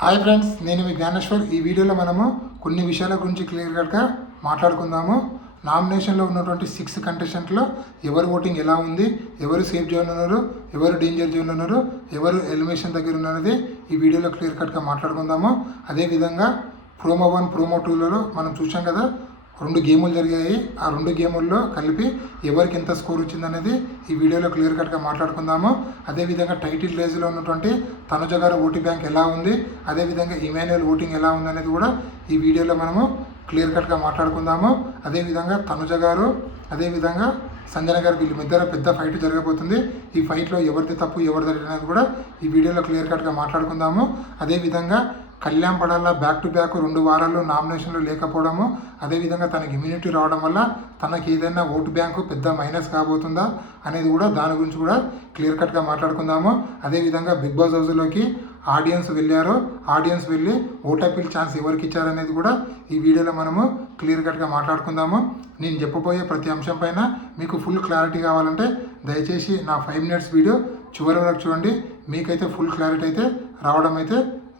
Hi friends, నేను మీ జ్ఞానేశ్వర్. ఈ వీడియోలో మనము కొన్ని విషయాల గురించి క్లియర్ కట్గా మాట్లాడుకుందాము. నామినేషన్లో ఉన్నటువంటి 6 కంటెస్టెంట్లో ఎవరు ఓటింగ్ ఎలా ఉంది, ఎవరు సేఫ్ జోన్ ఉన్నారు, ఎవరు డేంజర్ జోన్ ఉన్నారు, ఎవరు ఎలిమినేషన్ దగ్గర ఉన్నది ఈ వీడియోలో క్లియర్ కట్గా మాట్లాడుకుందాము. అదేవిధంగా ప్రోమో 1, ప్రోమో 2లలో మనం చూసాం కదా, 2 గేములు జరిగాయి. ఆ 2 గేముల్లో కలిపి ఎవరికి ఎంత స్కోర్ వచ్చిందనేది ఈ వీడియోలో క్లియర్ కట్గా మాట్లాడుకుందాము. అదేవిధంగా టైటిల్ రేజ్లో ఉన్నటువంటి తనుజ గారు ఓటింగ్ బ్యాంక్ ఎలా ఉంది, అదేవిధంగా ఇమాన్యుయల్ ఓటింగ్ ఎలా ఉంది అనేది కూడా ఈ వీడియోలో మనము క్లియర్ కట్గా మాట్లాడుకుందాము. అదేవిధంగా తనుజ గారు అదేవిధంగా సంజన గారు వీళ్ళిద్దరు పెద్ద ఫైట్ జరగబోతుంది. ఈ ఫైట్లో ఎవరిది తప్పు ఎవరిది అనేది కూడా ఈ వీడియోలో క్లియర్ కట్గా మాట్లాడుకుందాము. అదేవిధంగా Kalyan Padala back to back 2 వారాల్లో నామినేషన్లు లేకపోవడము, అదేవిధంగా తనకి ఇమ్యూనిటీ రావడం వల్ల తనకి ఏదైనా ఓటు బ్యాంకు పెద్ద మైనస్ కాబోతుందా అనేది కూడా దాని గురించి కూడా క్లియర్ కట్గా మాట్లాడుకుందాము. అదేవిధంగా బిగ్ బాస్ హౌస్లోకి ఆడియన్స్ వెళ్ళారో, ఆడియన్స్ వెళ్ళి ఓట్ అప్పీల్ ఛాన్స్ ఎవరికి ఇచ్చారనేది కూడా ఈ వీడియోలో మనము క్లియర్ కట్గా మాట్లాడుకుందాము. నేను చెప్పబోయే ప్రతి అంశం పైన మీకు ఫుల్ క్లారిటీ కావాలంటే దయచేసి నా 5 మినిట్స్ వీడియో చివరి వరకు చూడండి. మీకైతే ఫుల్ క్లారిటీ అయితే రావడం అయితే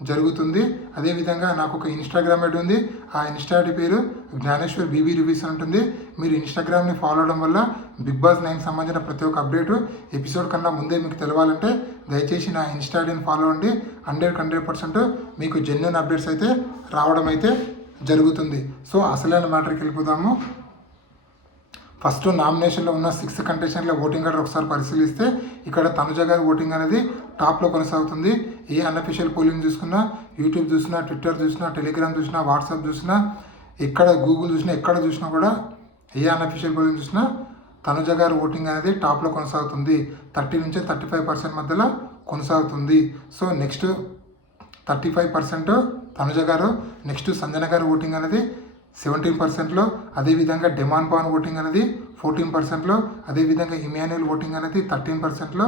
జరుగుతుంది. అదేవిధంగా నాకు ఒక ఇన్స్టాగ్రామ్ ఐడి ఉంది. ఆ ఇన్స్టా ఐడి పేరు జ్ఞానేశ్వర్ బీబీ రివ్యూస్ ఉంటుంది. మీరు ఇన్స్టాగ్రామ్ని ఫాలో అవడం వల్ల బిగ్ బాస్ 9 సంబంధించిన ప్రతి ఒక్క అప్డేటు ఎపిసోడ్ కన్నా ముందే మీకు తెలవాలంటే దయచేసి నా ఇన్స్టా ఐడిని ఫాలో అవ్వండి. 100% మీకు జెన్యూన్ అప్డేట్స్ అయితే రావడం అయితే జరుగుతుంది. సో అసలైన మ్యాటర్కి వెళ్ళిపోదాము. ఫస్ట్ నామినేషన్లో ఉన్న 6 కంటెస్టెంట్ల ఓటింగ్ ఆర్డర్ ఒకసారి పరిశీలిస్తే ఇక్కడ తనుజ గారి ఓటింగ్ అనేది టాప్లో కొనసాగుతుంది. ఏ అన్అఫీషియల్ పోలింగ్ చూసుకున్నా, యూట్యూబ్ చూసినా, ట్విట్టర్ చూసినా, టెలిగ్రామ్ చూసినా, వాట్సాప్ చూసినా, ఎక్కడ గూగుల్ చూసినా, ఎక్కడ చూసినా కూడా ఏ అన్అఫీషియల్ పోలింగ్ చూసినా తనుజ గారి ఓటింగ్ అనేది టాప్లో కొనసాగుతుంది. 30 నుంచి 35% మధ్యలో కొనసాగుతుంది. సో నెక్స్ట్ 35% తనుజ గారు, నెక్స్ట్ సంజన గారి ఓటింగ్ అనేది 17%లో, అదేవిధంగా డెమాన్ పాన్ ఓటింగ్ అనేది 14%లో, అదేవిధంగా ఇమాన్యుయల్ ఓటింగ్ అనేది 13%లో,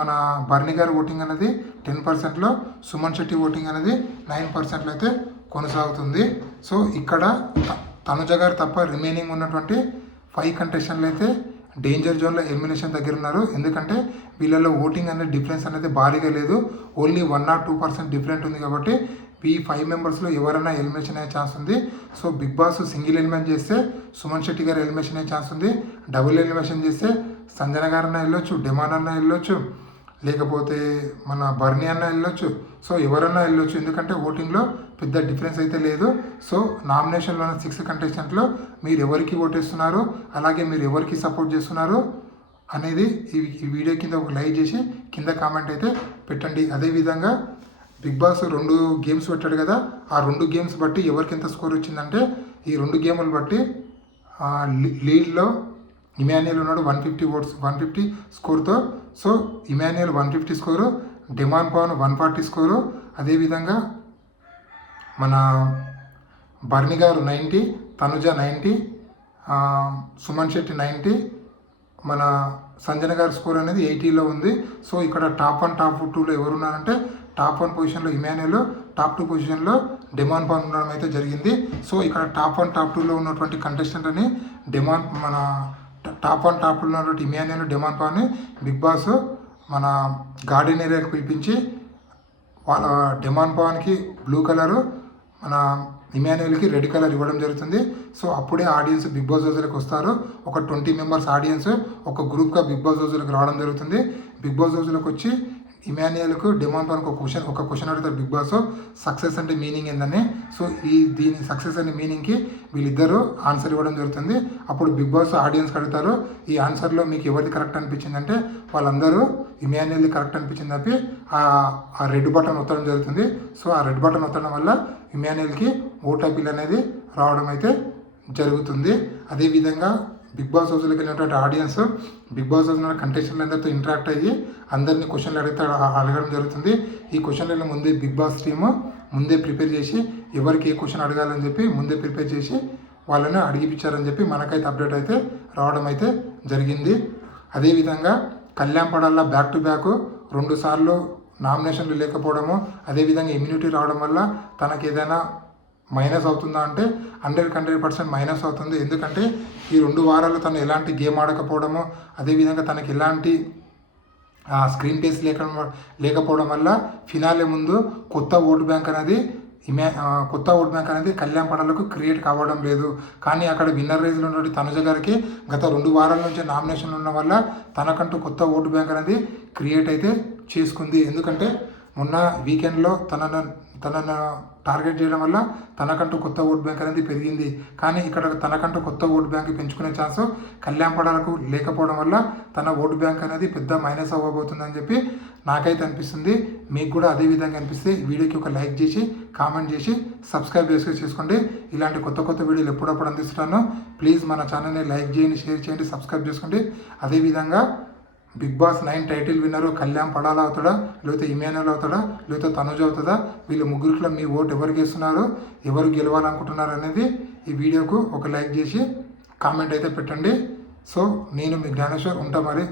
మన బర్ని గారి ఓటింగ్ అనేది 10%లో, సుమన్ శెట్టి ఓటింగ్ అనేది 9%లో అయితే కొనసాగుతుంది. సో ఇక్కడ తనుజ గారు తప్ప రిమైనింగ్ ఉన్నటువంటి 5 కంటెస్టెంట్లు అయితే డేంజర్ జోన్లో ఎలిమినేషన్ దగ్గర ఉన్నారు. ఎందుకంటే వీళ్ళలో ఓటింగ్ అనేది డిఫరెన్స్ అనేది భారీగా లేదు, ఓన్లీ 1 or 2% డిఫరెంట్ ఉంది. కాబట్టి ఈ 5 మెంబర్స్లో ఎవరైనా ఎలిమినేషన్ అయ్యే ఛాన్స్ ఉంది. So Bigg Boss single elimination చేస్తే సుమన్ శెట్టి గారు ఎలిమినేషన్ అయ్యే ఛాన్స్ ఉంది. డబుల్ ఎలిమినేషన్ చేస్తే సంజన గారన్నా వెళ్ళొచ్చు, డెమాన్ అన్న వెళ్ళొచ్చు, లేకపోతే మన బర్నీ అన్న వెళ్ళొచ్చు. సో ఎవరన్నా వెళ్ళొచ్చు, ఎందుకంటే ఓటింగ్లో పెద్ద డిఫరెన్స్ అయితే లేదు. సో నామినేషన్లో ఉన్న 6 కంటెస్టెంట్లో మీరు ఎవరికి ఓటేస్తున్నారు, అలాగే మీరు ఎవరికి సపోర్ట్ చేస్తున్నారు అనేది ఈ వీడియో కింద ఒక లైక్ చేసి కింద కామెంట్ అయితే పెట్టండి. అదేవిధంగా బిగ్ బాస్ 2 గేమ్స్ పెట్టాడు కదా, ఆ 2 గేమ్స్ బట్టి ఎవరికి ఎంత స్కోర్ వచ్చిందంటే ఈ 2 గేములు బట్టి లీడ్లో ఇమాన్యుయల్ ఉన్నాడు 150 స్కోర్తో. సో ఇమాన్యుయల్ 150 స్కోరు, డెమాన్ పాన్ 140 స్కోరు, అదేవిధంగా మన బర్ని గారు 90, తనుజ 90, సుమన్ శెట్టి 90, మన సంజన గారి స్కోర్ అనేది 80లో ఉంది. సో ఇక్కడ టాప్ 1, టాప్ 2లో ఎవరున్నారంటే టాప్ 1 పొజిషన్లో ఇమాన్యుయల్, టాప్ 2 పొజిషన్లో డెమాన్ పాన్ ఉండడం అయితే జరిగింది. సో ఇక్కడ టాప్ 1, టాప్ 2లో ఉన్నటువంటి కంటెస్టెంట్ అని మన టాప్ 1, టాప్ 2లో ఉన్నటువంటి ఇమాన్యుయల్, డెమాన్ పాన్ని బిగ్ బాస్ మన గార్డెన్ ఏరియాకి పిలిపించి వాళ్ళ డెమాన్ పాన్కి బ్లూ కలరు, మన ఇమాన్యుయల్కి రెడ్ కలర్ ఇవ్వడం జరుగుతుంది. సో అప్పుడే ఆడియన్స్ బిగ్ బాస్ హౌస్లోకి వస్తారు. ఒక 20 మెంబర్స్ ఆడియన్స్ ఒక గ్రూప్గా బిగ్ బాస్ హౌస్లోకి రావడం జరుగుతుంది. బిగ్ బాస్ హౌస్లోకి వచ్చి ఇమాన్యుయల్కు ఒక క్వశ్చన్ అడుగుతారు బిగ్ బాస్, సక్సెస్ అంటే మీనింగ్ ఏందని. సో దీని సక్సెస్ అనే మీనింగ్కి వీళ్ళిద్దరూ ఆన్సర్ ఇవ్వడం జరుగుతుంది. అప్పుడు బిగ్ బాస్ ఆడియన్స్కి అడుగుతారు, ఈ ఆన్సర్లో మీకు ఎవరిది కరెక్ట్ అనిపించిందంటే వాళ్ళందరూ ఇమాన్యుయల్ది కరెక్ట్ అనిపించింది తప్పి ఆ రెడ్ బటన్ ఒత్తడం జరుగుతుంది. సో ఆ రెడ్ బటన్ ఒత్తడం వల్ల ఇమాన్యుయల్కి ఓట్ అప్పీల్ అనేది రావడం అయితే జరుగుతుంది. అదేవిధంగా బిగ్ బాస్ హౌస్లోకి వెళ్ళినటువంటి ఆడియన్స్ బిగ్ బాస్ హౌస్ కంటెస్టెంట్లు అందరితో ఇంటరాక్ట్ అయ్యి అందరినీ క్వశ్చన్లు అడగడం జరుగుతుంది. ఈ క్వశ్చన్లలో ముందే బిగ్ బాస్ టీము ముందే ప్రిపేర్ చేసి ఎవరికి ఏ క్వశ్చన్ అడగాలని చెప్పి ముందే ప్రిపేర్ చేసి వాళ్ళని అడిగిపించారని చెప్పి మనకైతే అప్డేట్ అయితే రావడం అయితే జరిగింది. అదేవిధంగా Kalyan Padala back to back 2 సార్లు నామినేషన్లు లేకపోవడము, అదేవిధంగా ఇమ్యూనిటీ రావడం వల్ల తనకి ఏదైనా మైనస్ అవుతుందా అంటే 100% మైనస్ అవుతుంది. ఎందుకంటే ఈ 2 వారాలు తను ఎలాంటి గేమ్ ఆడకపోవడము, అదేవిధంగా తనకి ఎలాంటి స్క్రీన్ టెస్ట్ లేకపోవడం వల్ల ఫినాలే ముందు కొత్త ఓటు బ్యాంక్ అనేది కొత్త ఓట్ బ్యాంక్ అనేది కళ్యాణ్ పడాలకు క్రియేట్ కావడం లేదు. కానీ అక్కడ విన్నర్ రేజ్లో ఉన్నటువంటి తనుజ గారికి గత 2 వారాల నుంచి నామినేషన్ ఉండడం వల్ల తనకంటూ కొత్త ఓటు బ్యాంక్ అనేది క్రియేట్ అయితే చేసుకుంది. ఎందుకంటే మొన్న వీకెండ్లో తనను టార్గెట్ చేయడం వల్ల తనకంటూ కొత్త ఓట్ బ్యాంక్ అనేది పెరిగింది. కానీ ఇక్కడ తనకంటూ కొత్త ఓటు బ్యాంక్ పెంచుకునే ఛాన్స్ కళ్యాణ్ పడాలకు లేకపోవడం వల్ల తన ఓటు బ్యాంక్ అనేది పెద్ద మైనస్ అవ్వబోతుందని చెప్పి నాకైతే అనిపిస్తుంది. మీకు కూడా అదే విధంగా అనిపిస్తే వీడియోకి ఒక లైక్ చేసి కామెంట్ చేసి సబ్స్క్రైబ్ చేసుకోండి. ఇలాంటి కొత్త వీడియోలు ఎప్పుడప్పుడు అందిస్తున్నాను. ప్లీజ్ మన ఛానల్ని లైక్ చేయండి, షేర్ చేయండి, సబ్స్క్రైబ్ చేసుకోండి. అదేవిధంగా బిగ్ బాస్ 9 టైటిల్ విన్నరు కళ్యాణ్ పడాలా అవుతాడా, లేకపోతే ఇమాన్యుల్ అవుతాడా, లేకపోతే తనుజ అవుతుందా, వీళ్ళు ముగ్గురిలో మీ ఓటు ఎవరికి వేస్తున్నారు, ఎవరు గెలవాలనుకుంటున్నారు అనేది ఈ వీడియోకు ఒక లైక్ చేసి కామెంట్ అయితే పెట్టండి. సో నేను మీ జ్ఞానేశ్వర్ ఉంటా మరి.